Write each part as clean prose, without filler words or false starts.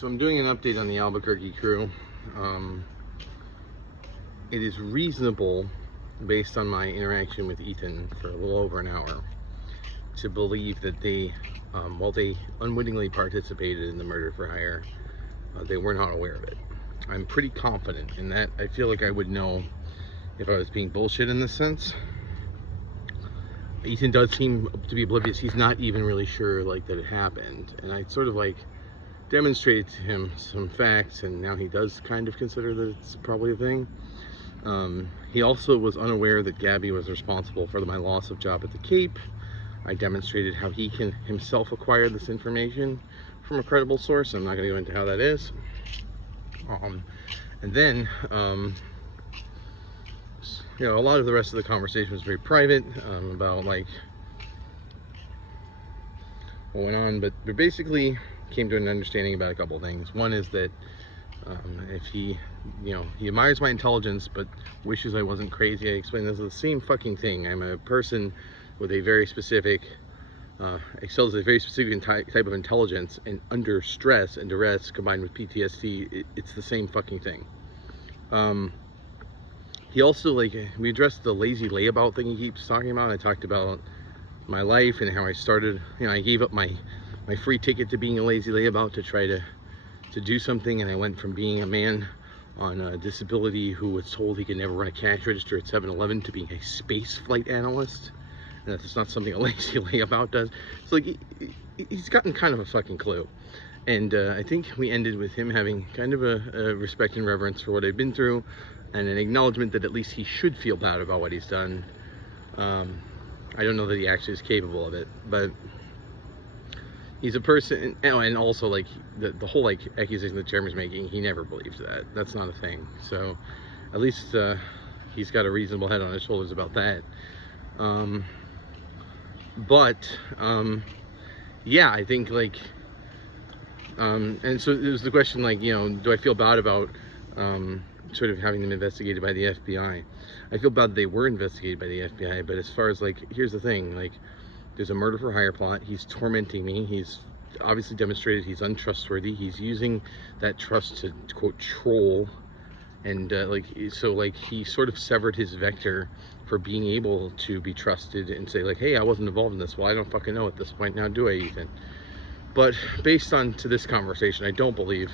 So I'm doing an update on the Albuquerque crew. Um, it is reasonable, based on my interaction with Ethan for a little over an hour, to believe that they, while they unwittingly participated in the murder for hire, they were not aware of it. I'm pretty confident in that. I feel like I would know if I was being bullshit in this sense. Ethan does seem to be oblivious. He's not even really sure that it happened, and I sort of demonstrated to him some facts, and now he does kind of consider that it's probably a thing. He also was unaware that Gabby was responsible for my loss of job at the Cape. I demonstrated how he can himself acquire this information from a credible source. I'm not going to go into how that is. And then, a lot of the rest of the conversation was very private, about what went on, but we basically came to an understanding about a couple of things. One is that if he admires my intelligence but wishes I wasn't crazy. I explained this is the same fucking thing. I'm a person with a very specific, excels at a very specific type of intelligence, and under stress and duress combined with PTSD, it's the same fucking thing. He also, we addressed the lazy layabout thing he keeps talking about. I talked about my life and how I started, I gave up my free ticket to being a lazy layabout to try to do something, and I went from being a man on a disability who was told he could never run a cash register at 7-Eleven to being a space flight analyst, and that's not something a lazy layabout does. So he's gotten kind of a fucking clue, and I think we ended with him having kind of a respect and reverence for what I've been through, and an acknowledgement that at least he should feel bad about what he's done. I don't know that he actually is capable of it, but he's a person, and also the whole accusation the chairman's making, he never believes that. That's not a thing. So at least he's got a reasonable head on his shoulders about that. Yeah, I think and so it was the question do I feel bad about sort of having them investigated by the FBI? I feel bad they were investigated by the FBI, but as far as here's the thing, there's a murder for hire plot. He's tormenting me. He's obviously demonstrated he's untrustworthy. He's using that trust to quote troll, and he sort of severed his vector for being able to be trusted and say hey, I wasn't involved in this. Well, I don't fucking know at this point now, do I, Ethan? But based on to this conversation, I don't believe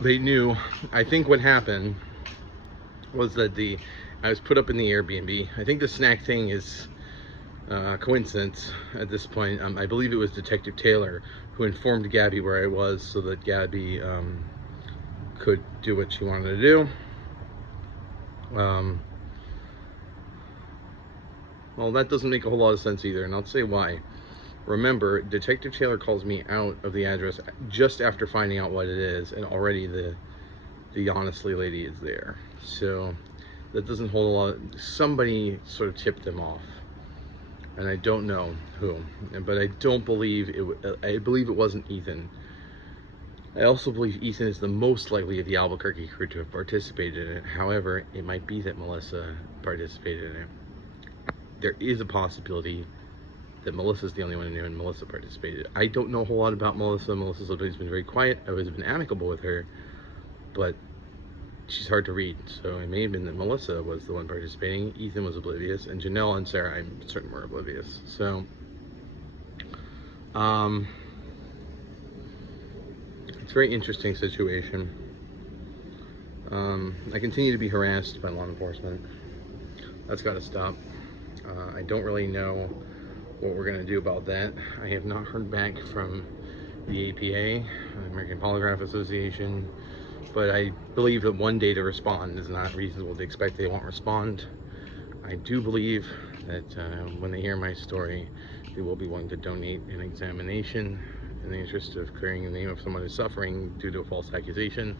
they knew. I think what happened was that I was put up in the Airbnb. I think the snack thing is coincidence at this point. I believe it was Detective Taylor who informed Gabby where I was so that Gabby could do what she wanted to do. Well, that doesn't make a whole lot of sense either, and I'll say why. Remember, Detective Taylor calls me out of the address just after finding out what it is, and already the honestly lady is there. So that doesn't hold a lot. Somebody sort of tipped them off, and I don't know who, but I don't believe it. I believe it wasn't Ethan. I also believe Ethan is the most likely of the Albuquerque crew to have participated in it. However, it might be that Melissa participated in it. There is a possibility that Melissa's the only one who knew and Melissa participated. I don't know a whole lot about Melissa. Melissa's always been very quiet. I've always been amicable with her, but she's hard to read. So it may have been that Melissa was the one participating, Ethan was oblivious, and Janelle and Sarah, I'm certain, were oblivious. So, it's a very interesting situation. I continue to be harassed by law enforcement. That's got to stop. I don't really know what we're going to do about that. I have not heard back from the APA, American Polygraph Association, but I believe that one day to respond is not reasonable to expect they won't respond. I do believe that when they hear my story, they will be willing to donate an examination in the interest of clearing the name of someone who's suffering due to a false accusation.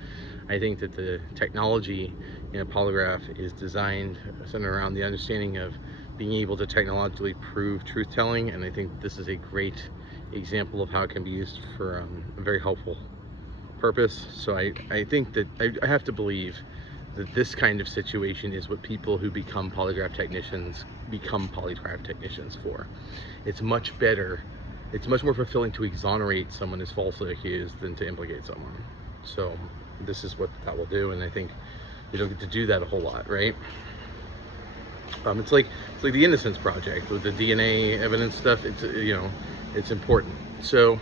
I think that the technology in a polygraph is designed centered around the understanding of being able to technologically prove truth-telling, and I think this is a great example of how it can be used for a very helpful purpose. So I think that I have to believe that this kind of situation is what people who become polygraph technicians for. It's much better it's much more fulfilling to exonerate someone who's falsely accused than to implicate someone. So this is what that will do, and I think we don't get to do that a whole lot, right? It's like the Innocence Project with the DNA evidence stuff. It's it's important. So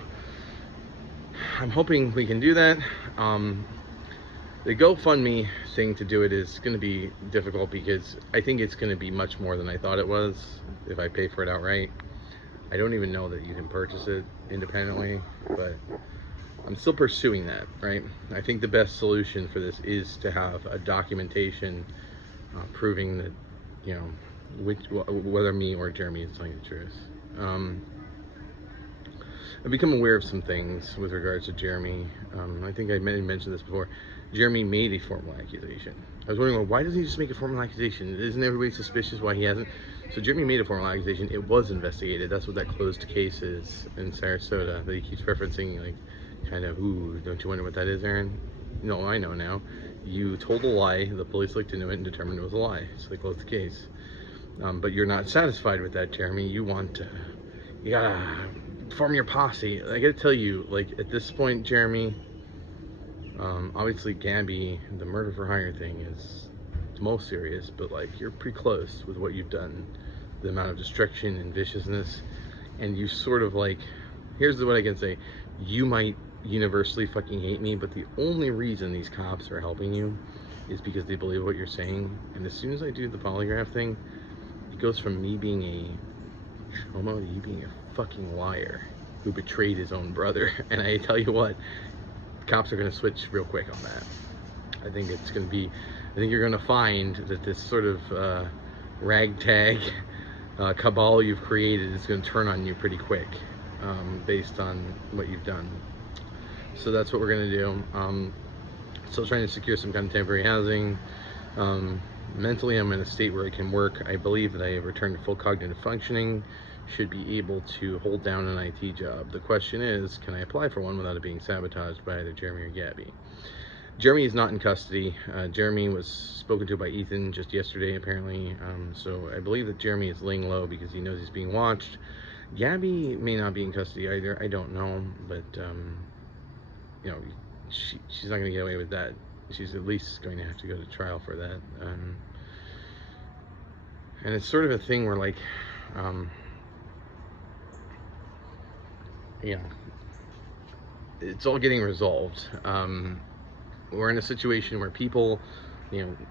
I'm hoping we can do that. The GoFundMe thing to do it is going to be difficult because I think it's going to be much more than I thought it was if I pay for it outright. I don't even know that you can purchase it independently, but I'm still pursuing that, right? I think the best solution for this is to have a documentation proving that, whether me or Jeremy is telling the truth. I've become aware of some things with regards to Jeremy. I think I mentioned this before. Jeremy made a formal accusation. I was wondering, well, why doesn't he just make a formal accusation? Isn't everybody suspicious why he hasn't? So Jeremy made a formal accusation. It was investigated. That's what that closed case is in Sarasota that he keeps referencing, like, kind of, ooh, don't you wonder what that is, Aaron? No, I know now. You told a lie. The police looked into it and determined it was a lie. So they closed the case. But you're not satisfied with that, Jeremy. You gotta form your posse. I gotta tell you, like, at this point, Jeremy, obviously Gabby, the murder for hire thing is the most serious, but like, you're pretty close with what you've done, the amount of destruction and viciousness, and you sort of like, here's what I can say, you might universally fucking hate me, but the only reason these cops are helping you is because they believe what you're saying. And as soon as I do the polygraph thing, it goes from me being a homo to you being a fucking liar who betrayed his own brother. And I tell you what, cops are going to switch real quick on that. I think you're going to find that this sort of ragtag cabal you've created is going to turn on you pretty quick, based on what you've done. So that's what we're going to do. Still trying to secure some kind of temporary housing. Mentally, I'm in a state where I can work. I believe that I have returned to full cognitive functioning, should be able to hold down an IT job. The question is, can I apply for one without it being sabotaged by either Jeremy or Gabby? Jeremy is not in custody. Jeremy was spoken to by Ethan just yesterday, apparently. So I believe that Jeremy is laying low because he knows he's being watched. Gabby may not be in custody either. I don't know, but she's not going to get away with that. She's at least going to have to go to trial for that. And it's sort of a thing where, like, it's all getting resolved. We're in a situation where people,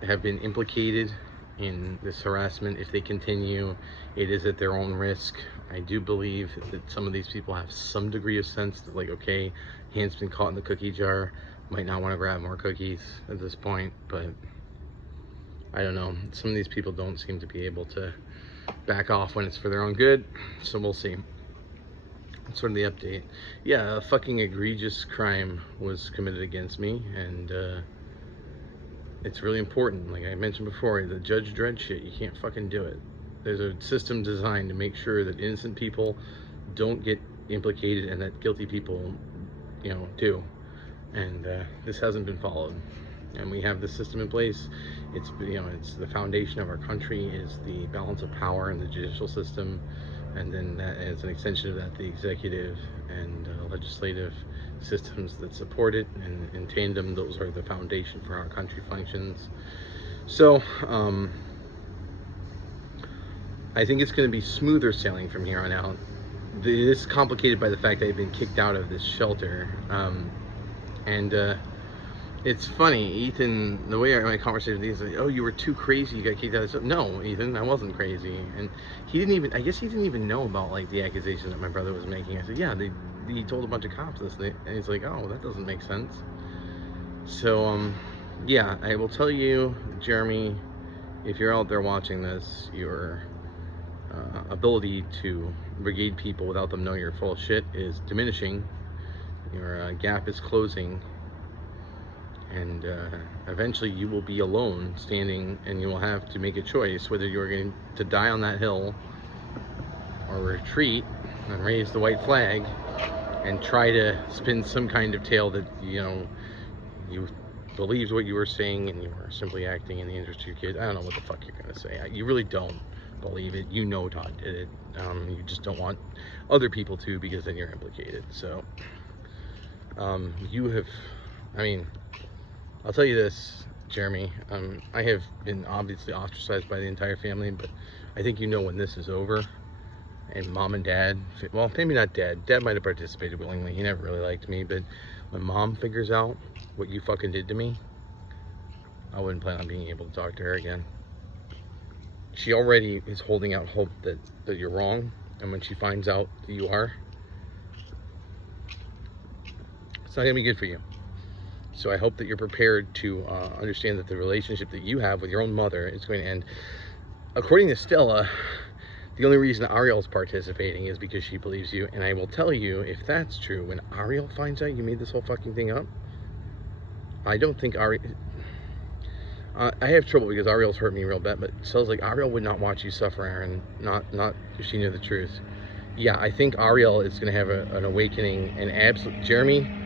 have been implicated in this harassment. If they continue, it is at their own risk. I do believe that some of these people have some degree of sense that, like, okay, hand's been caught in the cookie jar, might not want to grab more cookies at this point, but I don't know. Some of these people don't seem to be able to back off when it's for their own good, so we'll see. That's sort of the update. Yeah, a fucking egregious crime was committed against me, and it's really important. Like I mentioned before, the Judge Dredd shit, you can't fucking do it. There's a system designed to make sure that innocent people don't get implicated and that guilty people, do. And this hasn't been followed. And we have this system in place. It's the foundation of our country is the balance of power in the judicial system, and then that as an extension of that, the executive and legislative systems that support it, and in tandem, those are the foundation for how our country functions. So I think it's going to be smoother sailing from here on out. This is complicated by the fact that I've been kicked out of this shelter, and it's funny, Ethan, the way my conversation with Ethan, like, oh, you were too crazy, you got kicked out of this. No, Ethan, I wasn't crazy. And I guess he didn't even know about, like, the accusation that my brother was making. I said, yeah, he told a bunch of cops this. And he's like, oh, that doesn't make sense. So, yeah, I will tell you, Jeremy, if you're out there watching this, your ability to brigade people without them knowing you're full of shit is diminishing. Your gap is closing. And eventually you will be alone standing, and you will have to make a choice whether you're going to die on that hill or retreat and raise the white flag and try to spin some kind of tale that you believed what you were saying and you were simply acting in the interest of your kids. I don't know what the fuck you're going to say. You really don't. believe it. You know Todd did it. You just don't want other people to, because then you're implicated. So you have, I mean, I'll tell you this, Jeremy, I have been obviously ostracized by the entire family, but I think you know when this is over, and mom and dad, well, maybe not dad might have participated willingly, he never really liked me, but when mom figures out what you fucking did to me, I wouldn't plan on being able to talk to her again. She already is holding out hope that you're wrong, and when she finds out that you are, it's not gonna be good for you. So I hope that you're prepared to understand that the relationship that you have with your own mother is going to end. According to Stella, the only reason Ariel's participating is because she believes you, and I will tell you, if that's true, when Ariel finds out you made this whole fucking thing up, I don't think I have trouble because Ariel's hurt me real bad, but it sounds like Ariel would not watch you suffer, Aaron. Not if she knew the truth. Yeah, I think Ariel is going to have an awakening, and absolute. Jeremy,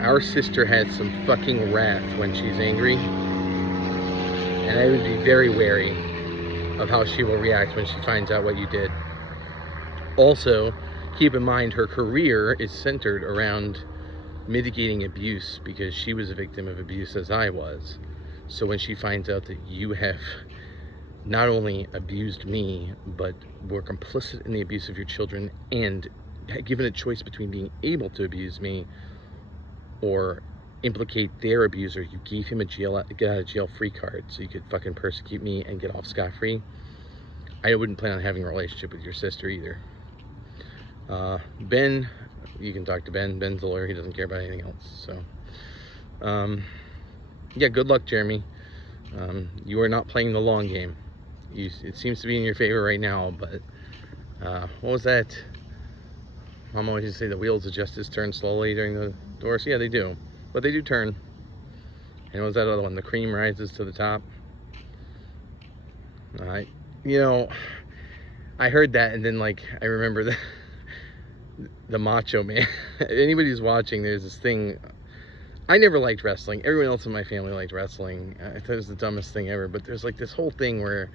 our sister has some fucking wrath when she's angry, and I would be very wary of how she will react when she finds out what you did. Also, keep in mind her career is centered around mitigating abuse, because she was a victim of abuse as I was. So when she finds out that you have not only abused me, but were complicit in the abuse of your children, and given a choice between being able to abuse me or implicate their abuser, you gave him a get out of jail free card so you could fucking persecute me and get off scot-free. I wouldn't plan on having a relationship with your sister either. Ben, you can talk to Ben. Ben's a lawyer. He doesn't care about anything else. So, yeah, good luck, Jeremy. You are not playing the long game. It seems to be in your favor right now, but what was that? Mom always used to say the wheels of justice turn slowly during the divorce. Yeah, they do. But they do turn. And what was that other one? The cream rises to the top. You know, I heard that, and then, like, I remember the Macho Man. Anybody who's watching, there's this thing. I never liked wrestling. Everyone else in my family liked wrestling. I thought it was the dumbest thing ever. But there's like this whole thing where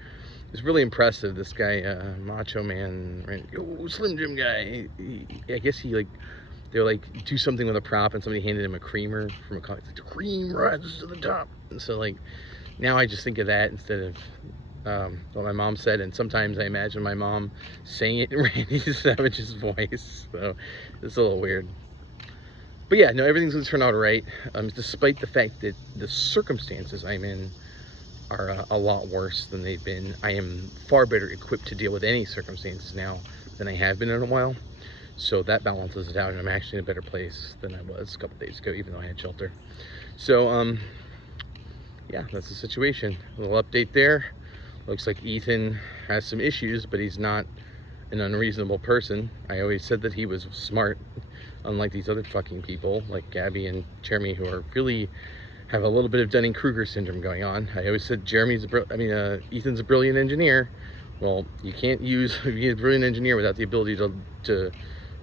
it's really impressive. This guy, Macho Man, right? Oh, Slim Jim guy. I guess he like, they were like, do something with a prop, and somebody handed him a creamer from a comic. Like, the cream rises to the top. And so like, now I just think of that instead of what my mom said, and sometimes I imagine my mom saying it in Randy Savage's voice, so it's a little weird. But yeah, no, everything's gonna turn out right, despite the fact that the circumstances I'm in are a lot worse than they've been. I am far better equipped to deal with any circumstances now than I have been in a while, so that balances it out, and I'm actually in a better place than I was a couple days ago, even though I had shelter. So yeah, that's the situation. A little update there. Looks like Ethan has some issues, but he's not an unreasonable person. I always said that he was smart, unlike these other fucking people like Gabby and Jeremy, who are really have a little bit of Dunning-Kruger syndrome going on. I always said Ethan's a brilliant engineer. Well, you can't be a brilliant engineer without the ability to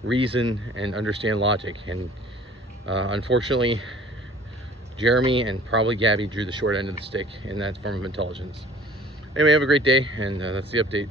reason and understand logic. And unfortunately, Jeremy and probably Gabby drew the short end of the stick in that form of intelligence. Anyway, have a great day, and that's the update.